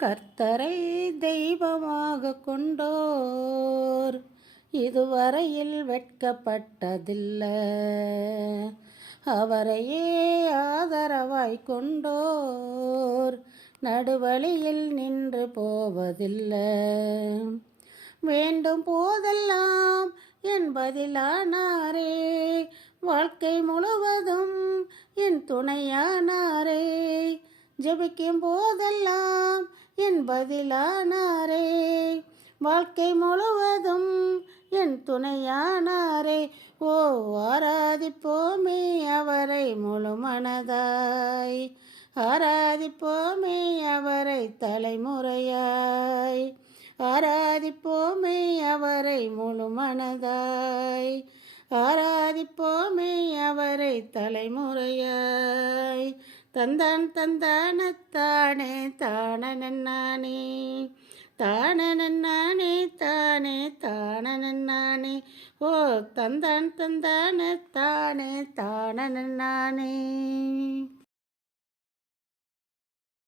கர்த்தரை தெய்வமாக கொண்டோர் இதுவரையில் வெட்கப்பட்டதில்லை. அவரையே ஆதரவாய் கொண்டோர் நடுவழியில் நின்று போவதில்லை. வேண்டும் போதெல்லாம் என் பதிலானாரே, வாழ்க்கை முழுவதும் என் துணையானாரே. ஜெபிக்கும் போதெல்லாம் என் பதிலானாரே, வாழ்க்கை முழுவதும் என் துணையானாரே. ஓ, ஆராதிப்போமே அவரை முழு மனதாய், ஆராதிப்போமே அவரை தலைமுறையாய், ஆராதிப்போமே அவரை முழு மனதாய், ஆராதிப்போமே அவரை தலைமுறையாய். தந்தான் தந்தானத்தானே தானனன்னானே, தானனன்னானே தானே தானனன்னானே. ஓ, தந்தான் தந்தானத்தானே தானனன்னானே.